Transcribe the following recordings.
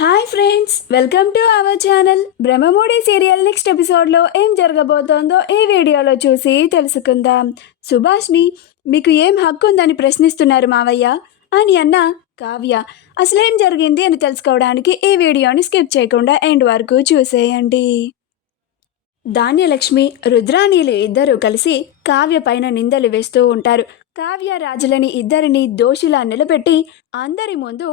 Hi friends, welcome to our channel. Brahmamudi serial next ఎపిసోడ్లో ఏం జరగబోతోందో ఈ వీడియోలో చూసి తెలుసుకుందాం. సుభాష్ని మీకు ఏం హక్కు ఉందని ప్రశ్నిస్తున్నారు మావయ్య అని అన్న కావ్య అసలేం జరిగింది అని తెలుసుకోవడానికి ఈ వీడియోని స్కిప్ చేయకుండా ఎండ్ వరకు చూసేయండి. ధాన్యలక్ష్మి, రుద్రాణీలు ఇద్దరూ కలిసి కావ్య పైన నిందలు వేస్తూ ఉంటారు. కావ్య రాజులని ఇద్దరిని దోషిలా నిలబెట్టి అందరి ముందు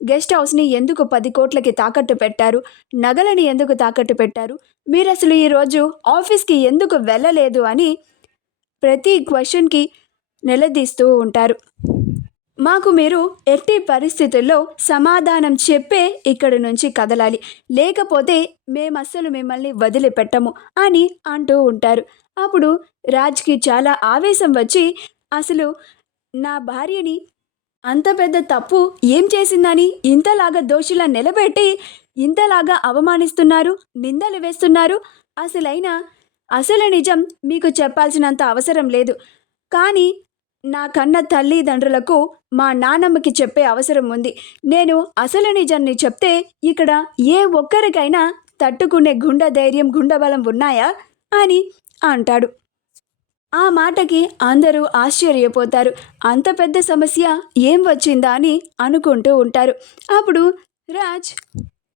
గెస్ట్ హౌస్ని ఎందుకు 10 కోట్లకి తాకట్టు పెట్టారు, నగలని ఎందుకు తాకట్టు పెట్టారు, మీరు అసలు ఈరోజు ఆఫీస్కి ఎందుకు వెళ్ళలేదు అని ప్రతి క్వశ్చన్కి నిలదీస్తూ ఉంటారు. మాకు మీరు ఎట్టి పరిస్థితుల్లో సమాధానం చెప్పే ఇక్కడి నుంచి కదలాలి, లేకపోతే మేమస్సలు మిమ్మల్ని వదిలిపెట్టము అని అంటూ ఉంటారు. అప్పుడు రాజ్కి చాలా ఆవేశం వచ్చి అసలు నా భార్యని అంత పెద్ద తప్పు ఏం చేసిందని ఇంతలాగా దోషిలా నిలబెట్టి ఇంతలాగా అవమానిస్తున్నారు, నిందలు వేస్తున్నారు. అసలు నిజం మీకు చెప్పాల్సినంత అవసరం లేదు, కానీ నా కన్న తల్లిదండ్రులకు మా నాన్నమ్మకి చెప్పే అవసరం ఉంది. నేను అసలు నిజాన్ని చెప్తే ఇక్కడ ఏ ఒక్కరికైనా తట్టుకునే గుండె ధైర్యం, గుండెబలం ఉన్నాయా అని అంటాడు. ఆ మాటకి అందరూ ఆశ్చర్యపోతారు. అంత పెద్ద సమస్య ఏం వచ్చిందా అని అనుకుంటూ ఉంటారు. అప్పుడు రాజ్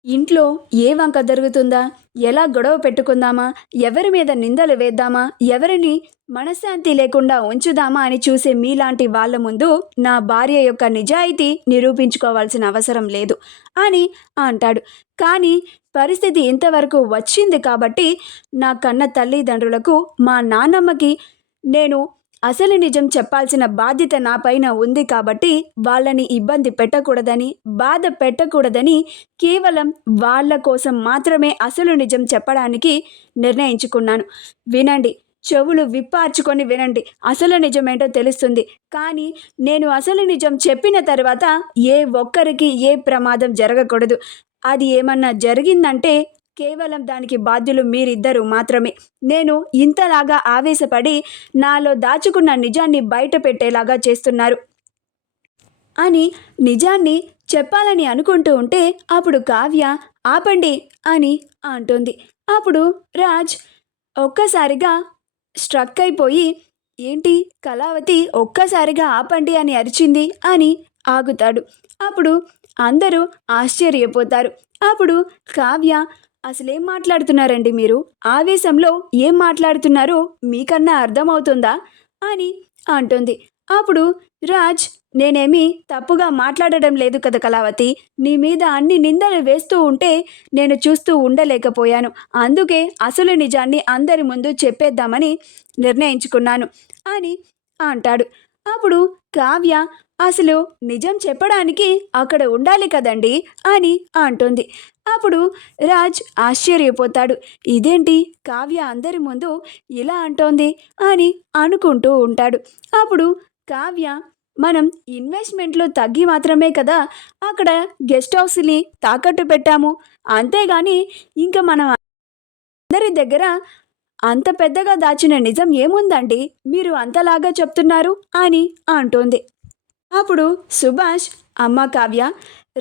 ఇంట్లో ఏ వంక జరుగుతుందా, ఎలా గొడవ పెట్టుకుందామా, ఎవరి మీద నిందలు వేద్దామా, ఎవరిని మనశ్శాంతి లేకుండా ఉంచుదామా అని చూసే మీలాంటి వాళ్ళ ముందు నా భార్య యొక్క నిజాయితీ నిరూపించుకోవాల్సిన అవసరం లేదు అని అంటాడు. కానీ పరిస్థితి ఇంతవరకు వచ్చింది కాబట్టి నా కన్న తల్లిదండ్రులకు, మా నాన్నమ్మకి నేను అసలు నిజం చెప్పాల్సిన బాధ్యత నా పైన ఉంది కాబట్టి వాళ్ళని ఇబ్బంది పెట్టకూడదని, బాధ పెట్టకూడదని కేవలం వాళ్ళ కోసం మాత్రమే అసలు నిజం చెప్పడానికి నిర్ణయించుకున్నాను. వినండి, చెవులు విప్పార్చుకొని వినండి, అసలు నిజమేంటో తెలుస్తుంది. కానీ నేను అసలు నిజం చెప్పిన తర్వాత ఏ ఒక్కరికి ఏ ప్రమాదం జరగకూడదు. అది ఏమన్నా జరిగిందంటే కేవలం దానికి బాధ్యులు మీరిద్దరూ మాత్రమే. నేను ఇంతలాగా ఆవేశపడి నాలో దాచుకున్న నిజాన్ని బయట పెట్టేలాగా చేస్తున్నారు అని నిజాన్ని చెప్పాలని అనుకుంటూ ఉంటే అప్పుడు కావ్య ఆపండి అని అంటుంది. అప్పుడు రాజ్ ఒక్కసారిగా స్ట్రక్ అయిపోయి, ఏంటి కళావతి ఒక్కసారిగా ఆపండి అని అరిచింది అని ఆగుతాడు. అప్పుడు అందరూ ఆశ్చర్యపోతారు. అప్పుడు కావ్య అసలేం మాట్లాడుతున్నారండి మీరు, ఆవేశంలో ఏం మాట్లాడుతున్నారో మీకన్నా అర్థమవుతుందా అని అంటుంది. అప్పుడు రాజ్ నేనేమీ తప్పుగా మాట్లాడడం లేదు కదా కళావతి, నీ మీద అన్ని నిందలు వేస్తూ ఉంటే నేను చూస్తూ ఉండలేకపోయాను, అందుకే అసలు నిజాన్ని అందరి ముందు చెప్పేద్దామని నిర్ణయించుకున్నాను అని అంటాడు. అప్పుడు కావ్య అసలు నిజం చెప్పడానికి అక్కడ ఉండాలి కదండి అని అంటుంది. అప్పుడు రాజ్ ఆశ్చర్యపోతాడు. ఇదేంటి కావ్య అందరి ముందు ఇలా అంటోంది అని అనుకుంటూ ఉంటాడు. అప్పుడు కావ్య మనం ఇన్వెస్ట్మెంట్లు తగ్గి మాత్రమే కదా అక్కడ గెస్ట్ హౌస్ని తాకట్టు పెట్టాము, అంతేగాని ఇంకా మనం అందరి దగ్గర అంత పెద్దగా దాచిన నిజం ఏముందండి, మీరు అంతలాగా చెప్తున్నారు అని అంటోంది. అప్పుడు సుభాష్, అమ్మ కావ్య,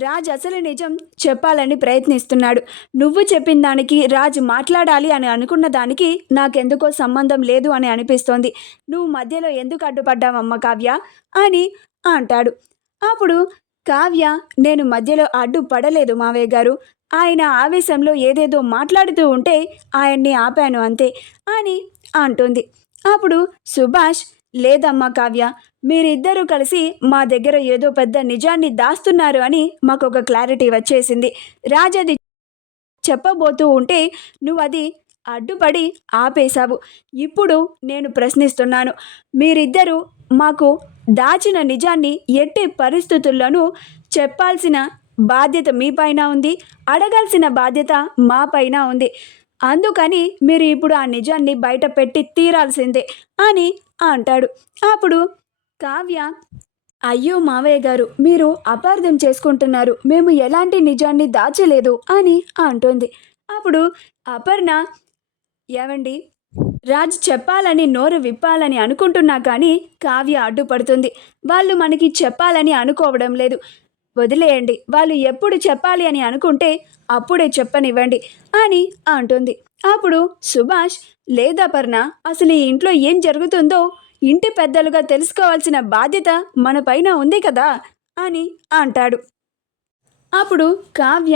రాజ్ అసలు నిజం చెప్పాలని ప్రయత్నిస్తున్నాడు. నువ్వు చెప్పిన దానికి రాజ్ మాట్లాడాలి అని అనుకున్న దానికి నాకెందుకో సంబంధం లేదు అని అనిపిస్తోంది. నువ్వు మధ్యలో ఎందుకు అడ్డుపడ్డావమ్మ కావ్య అని అంటాడు. అప్పుడు కావ్య నేను మధ్యలో అడ్డుపడలేదు మావయ్య గారు, ఆయన ఆవేశంలో ఏదేదో మాట్లాడుతూ ఉంటే ఆయన్ని ఆపాను అంతే అని అంటుంది. అప్పుడు సుభాష్ లేదమ్మా కావ్య, మీరిద్దరూ కలిసి మా దగ్గర ఏదో పెద్ద నిజాన్ని దాస్తున్నారు అని మాకు ఒక క్లారిటీ వచ్చేసింది. రాజ్ అది చెప్పబోతూ ఉంటే నువ్వు అది అడ్డుపడి ఆపేశావు. ఇప్పుడు నేను ప్రశ్నిస్తున్నాను, మీరిద్దరూ మాకు దాచిన నిజాన్ని ఎట్టి పరిస్థితుల్లోనూ చెప్పాల్సిన బాధ్యత మీ పైన ఉంది, అడగాల్సిన బాధ్యత మా పైన ఉంది. అందుకని మీరు ఇప్పుడు ఆ నిజాన్ని బయట పెట్టి తీరాల్సిందే అని అంటాడు. అప్పుడు కావ్య అయ్యో మావయ్య గారు, మీరు అపార్థం చేసుకుంటున్నారు, మేము ఎలాంటి నిజాన్ని దాచలేదు అని అంటుంది. అప్పుడు అపర్ణ ఏవండి, రాజ్ చెప్పాలని నోరు విప్పాలని అనుకుంటున్నా కానీ కావ్య అడ్డుపడుతుంది. వాళ్ళు మనకి చెప్పాలని అనుకోవడం లేదు, వదిలేయండి. వాళ్ళు ఎప్పుడు చెప్పాలి అని అనుకుంటే అప్పుడే చెప్పనివ్వండి అని అంటుంది. అప్పుడు సుభాష్, లేదా పర్ణ, అసలు ఈ ఇంట్లో ఏం జరుగుతుందో ఇంటి పెద్దలుగా తెలుసుకోవాల్సిన బాధ్యత మన పైన ఉంది కదా అని అంటాడు. అప్పుడు కావ్య,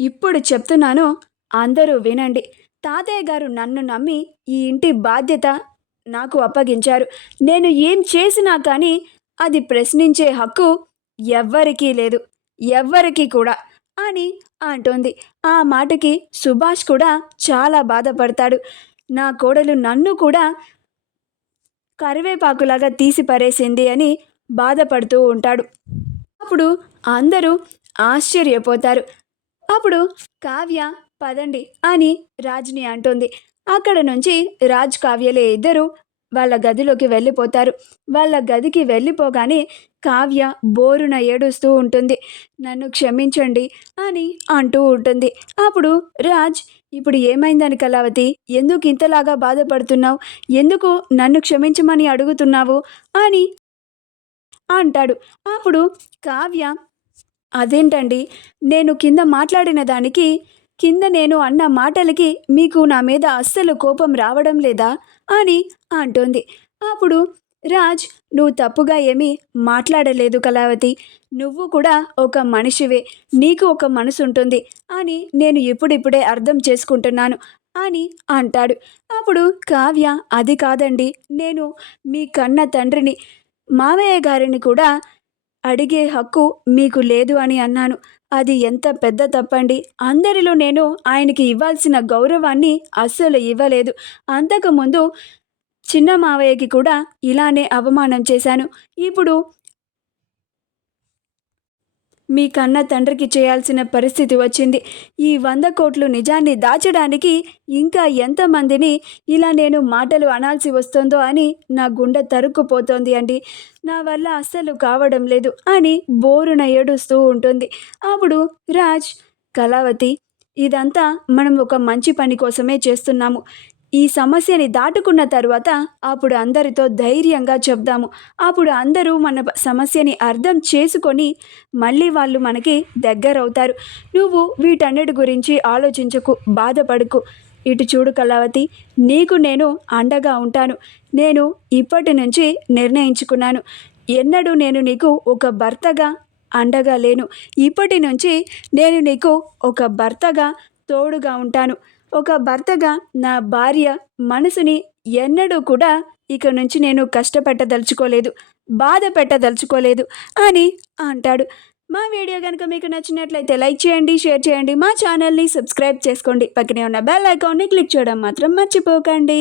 ఇప్పుడు చెప్తున్నాను, అందరూ వినండి. తాతయ్య గారు నన్ను నమ్మి ఈ ఇంటి బాధ్యత నాకు అప్పగించారు. నేను ఏం చేసినా కానీ అది ప్రశ్నించే హక్కు ఎవ్వరికీ లేదు, ఎవ్వరికీ కూడా అని అంటోంది. ఆ మాటకి సుభాష్ కూడా చాలా బాధపడతాడు. నా కోడలు నన్ను కూడా కరివేపాకులాగా తీసి పరేసింది అని బాధపడుతూ ఉంటాడు. అప్పుడు అందరూ ఆశ్చర్యపోతారు. అప్పుడు కావ్య, పదండి అని రాజ్ని అంటుంది. అక్కడ నుంచి రాజ్, కావ్యలే ఇద్దరు వాళ్ళ గదిలోకి వెళ్ళిపోతారు. వాళ్ళ గదికి వెళ్ళిపోగానే కావ్య బోరున ఏడుస్తూ ఉంటుంది. నన్ను క్షమించండి అని అంటూ ఉంటుంది. అప్పుడు రాజ్, ఇప్పుడు ఏమైందని కళావతి, ఎందుకు ఇంతలాగా బాధపడుతున్నావు, ఎందుకు నన్ను క్షమించమని అడుగుతున్నావు అని అంటాడు. అప్పుడు కావ్య, అదేంటండి, నేను కింద మాట్లాడిన దానికి, కింద నేను అన్న మాటలకి మీకు నా మీద అస్సలు కోపం రావడం లేదా అని అంటోంది. అప్పుడు రాజ్, నువ్వు తప్పుగా ఏమీ మాట్లాడలేదు కళావతి, నువ్వు కూడా ఒక మనిషివే, నీకు ఒక మనసు ఉంటుంది అని నేను ఇప్పుడిప్పుడే అర్థం చేసుకుంటున్నాను అని అంటాడు. అప్పుడు కావ్య, అది కాదండి, నేను మీ కన్న తండ్రిని, మావయ్య గారిని కూడా అడిగే హక్కు మీకు లేదు అని అన్నాను. అది ఎంత పెద్ద తప్పండి. అందరిలో నేను ఆయనకి ఇవ్వాల్సిన గౌరవాన్ని అస్సలు ఇవ్వలేదు. అంతకుముందు చిన్న మావయ్యకి కూడా ఇలానే అవమానం చేశాను. ఇప్పుడు మీ కన్న తండ్రికి చేయాల్సిన పరిస్థితి వచ్చింది. ఈ 100 కోట్లు నిజాన్ని దాచడానికి ఇంకా ఎంతమందిని ఇలా నేను మాటలు అనాల్సి వస్తుందో అని నా గుండె తరుక్కుపోతోంది అండి. నా వల్ల అస్సలు కావడం లేదు అని బోరున ఏడుస్తూ ఉంటుంది. అప్పుడు రాజ్, కళావతి, ఇదంతా మనం ఒక మంచి పని కోసమే చేస్తున్నాము. ఈ సమస్యని దాటుకున్న తరువాత అప్పుడు అందరితో ధైర్యంగా చెప్దాము. అప్పుడు అందరూ మన సమస్యని అర్థం చేసుకొని మళ్ళీ వాళ్ళు మనకి దగ్గరవుతారు. నువ్వు వీటన్నిటి గురించి ఆలోచించకు, బాధపడకు. ఇటు చూడు కళావతి, నీకు నేను అండగా ఉంటాను. నేను ఇప్పటి నుంచి నిర్ణయించుకున్నాను, ఎన్నడూ నేను నీకు ఒక భర్తగా అండగా లేను. ఇప్పటి నుంచి నేను నీకు ఒక భర్తగా తోడుగా ఉంటాను. ఒక భర్తగా నా భార్య మనసుని ఎన్నడూ కూడా ఇక నుంచి నేను కష్టపెట్టదలుచుకోలేదు, బాధ పెట్టదలుచుకోలేదు అని అంటాడు. మా వీడియో కనుక మీకు నచ్చినట్లయితే లైక్ చేయండి, షేర్ చేయండి, మా ఛానల్ని సబ్స్క్రైబ్ చేసుకోండి, పక్కనే ఉన్న బెల్ ఐకాన్ని క్లిక్ చేయడం మాత్రం మర్చిపోకండి.